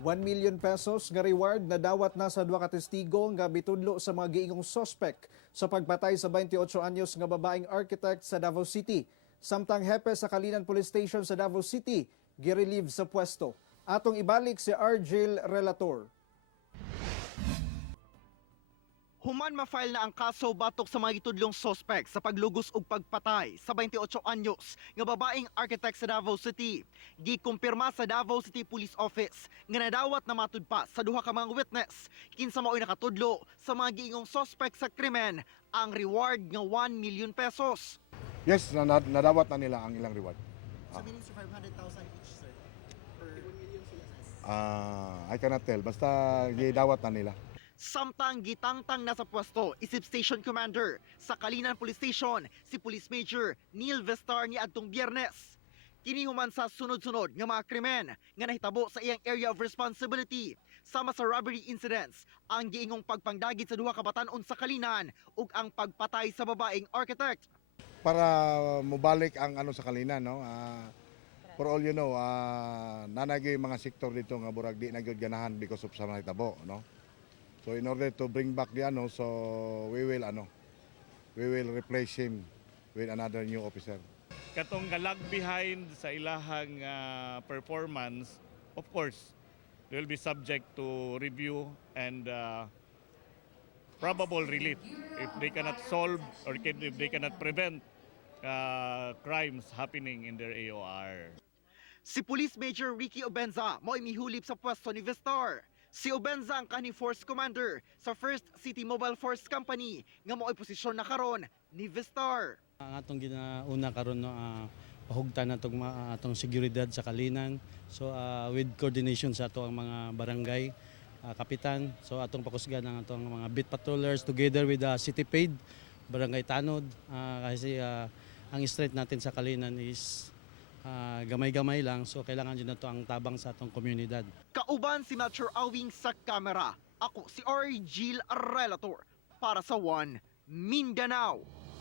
1 million pesos nga reward na dawat na sa duha ka testigo nga bitudlo sa mga giingong suspect sa pagpatay sa 28 anyos nga babaeng architect sa Davao City. Samtang hepe sa Kalinan Police Station sa Davao City girelieve sa pwesto. Atong ibalik si Argel Relator. Human ma-file na ang kaso batok sa mga gitudlong suspect sa paglugos ug pagpatay sa 28 anyos nga babaeng architect sa Davao City. Gikumpirma sa Davao City Police Office nga nadawat na matud pa sa duha ka mga witness kinsa mao'y nakatudlo sa mga giingong suspect sa krimen ang reward nga 1 million pesos. Yes, nadawat na nila ang ilang reward. So meaning 500,000 each, sir? Per 1 million sila? I cannot tell. Basta gidawat na nila. Samtang gitangtang nasa pwesto isip Station Commander sa Kalinan Police Station si Police Major Neil Vestar ni adtong Biyernes. Kini human sa sunod-sunod nga mga krimen nga nahitabo sa iyang area of responsibility sama sa robbery incidents, ang giingong pagpangdagit sa duha ka batan-on sa Kalinan ug ang pagpatay sa babaeng architect. Para mubalik ang ano sa Kalinan, no? For all you know, nanagay mga sektor dito nga burag di na gyud ganahan because of sa mga hitabo, no? So in order to bring back the so we will replace him with another new officer. Katong galag behind sa ilahang performance, of course, they will be subject to review and probable relief if they cannot solve or if they cannot prevent crimes happening in their AOR. Si Police Major Ricky Obenza mo'y mihulip sa pwesto ni Vestar. Si Obenza ang kani Force Commander sa 1st City Mobile Force Company nga mo'y posisyon na karon ni Vestar. Ang atong ginauna karon no pahugtan natong atong seguridad sa Kalinan. So with coordination sa ato ang mga barangay kapitan, so atong pakusgan ang atong mga beat patrollers together with the City Paid, Barangay Tanod kasi ang street natin sa Kalinan is gamay-gamay lang, so kailangan din na to ang tabang sa atong komunidad. Kauban si Melchor Awing sa kamera. Ako si Argel Relator para sa One Mindanao.